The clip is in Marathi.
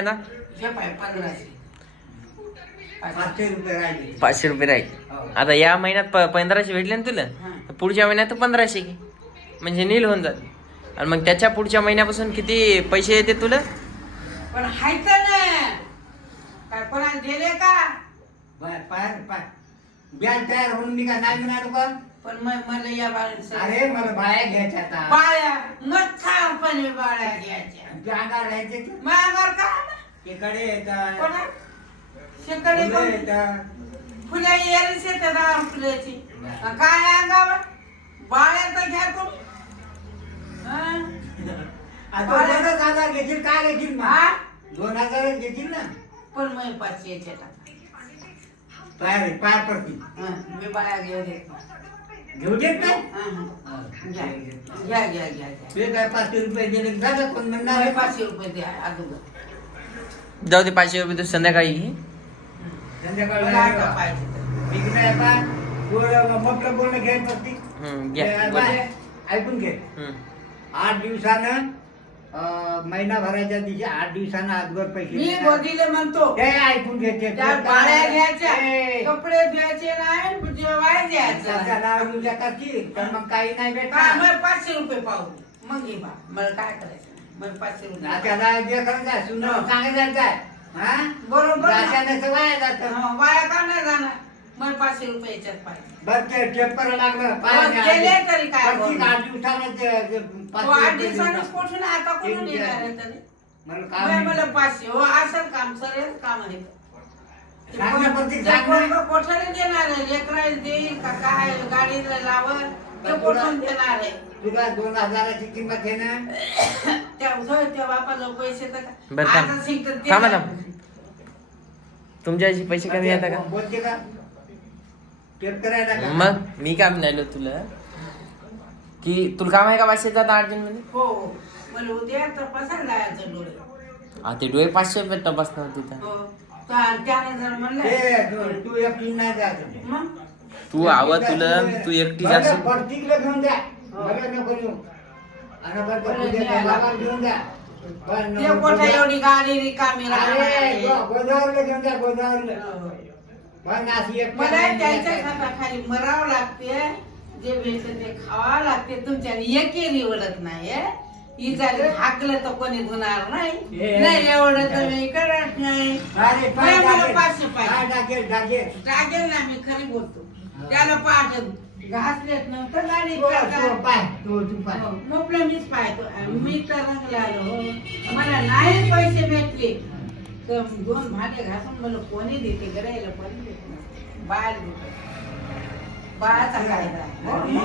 ना जे पाय 1500 500 रुपये राहिले. 500 रुपये राहील. हो. आता या महिन्यात 1500 भेटले ना तुला, हा. तर पुढच्या महिन्यात 1500 घे, म्हणजे नील होऊन जाते. आणि मग त्याच्या पुढच्या महिन्यापासून किती पैसे येते तुला? पण हायच ना काय कोणाला दिले का? बँक तयार होऊन मी का नाही म्हणणार का? पण मला या बाळांचं अरे मला बाया घ्यायच्या आता. बाळ्या मग पण बाळ्या घ्यायच्या ते अंगावर राहायचे ते. मागावर का इकडे येतात, कोणा शेकडे फुलं कोण येतात. फुल्या यायला शेतात फुल्याची काय अंगावर बाळ्या तर घ्या तू हं? आता बाळ्या- 2000 घेतील काय घेतील हा? मग 2000 घेतील ना. पण मग 500 टाका पाय पडतील. मी बाळ्या घेऊ देत घेऊ देत नाही. घ्या घ्या घ्या घ्या घ्या ते काय 500 रुपये दिले की झालं, कोण म्हणणार आहे? 500 रुपये द्या अगोदर जाऊ दे, 500 रुपये तू संध्याकाळी घे. संध्याकाळी मला आता पाहिजे तर. मी काय आता मोठं बोलणं घ्यायला पडते. घ्या बोल. ऐकून घे. 8 दिवसानं महिना भरायच्या दिवशी 8 दिवसानं आजवर पैसे मी देणार. गोदीले म्हणतो ते ऐकून घ्यायचे. त्या बाळ्या घ्यायच्या ए, कपडे धुवायचे नाही जेवाय त्याच्या द्यायचं नावावर उद्या करशील तर मग काही नाही काय भेटणार. मला 500 रुपये पाहू मग घे बा मला काय करायचं मला 500 रुपये त्याला जे करायचं सुंदर हो. चांगलं जायचं. हा बरोबर ना? राशाने वाया जातं. हं, वाया का नाही जाणार मला 500 रुपये याच्यात पाहिजे बरं ते टेपर लागलं हो, केले तरी काय प्रत्येक बोलणार? 8 दिवसानं ते तो 500 8 रुपये दिवसानंच देणार. कुठून आता कुठून येणार आहे तरी मला मला काम मला 500 हो असं काम सगळं काम आहे सांगणं प्रत्येक सांगणं. कोठाने देणार आहे लेकराला देईल का काय गाडीला लावल ते कोठून देणार आहे तुला 2000ची किंमत आहे ना. त्या बापाला पैसे तर बरं, थांब. आता शिकत ते थांबा, थांब. तुमच्याशी पैसे कमी येतात का? बोलते का टेप करायला का? मग मी काय म्हणालो तुला, की तुला काम आहे का 500 आता अर्जंट मध्ये? हो मला उद्या तपासायला जायचं डोळे ते डोळे 500 रुपये तपासणार तिथं. हो त्याने जर म्हणलं ए, तू एकटी नाही जायचं. मग तू तू एकटी जाशील. प्रत्येकला घेऊन द्या. मला नको घेऊ. आणि बरं का, बरं, तुझ्या त्या न्यायला. बाबाला घेऊन द्या. पण ते कोठा एवढी गाडी रिकामी अरे, राहणार गोदावरीला घेऊन द्या, गोदावरीला. पण अशी एकटी मला नाही त्यांच्या द्यायचं. हाताखाली मरावं लागते जे भेटते ते खावा लागते तुमच्या एकही निवडत नाही इजारी हाकलं तर कोणी गुणार नाही हे. नाही एवढं तर मी करत नाही अरे, पाय नाही, मला टाकेल. 500 पाहिजे. पाय टाकेल, टाकेल. टाकेल ना मी खरी बोलतो त्याला पाहत घासलेत नव्हतं गाडी तू पाय, तू पाय. मोकळं मीच पाहतो मी तर रंगला आलो मला नाही पैसे भेटले तर 2 भांडे घासून मला कोणी देते करायला कोणी देते बाहेर देते बाळाचा कायदा आणि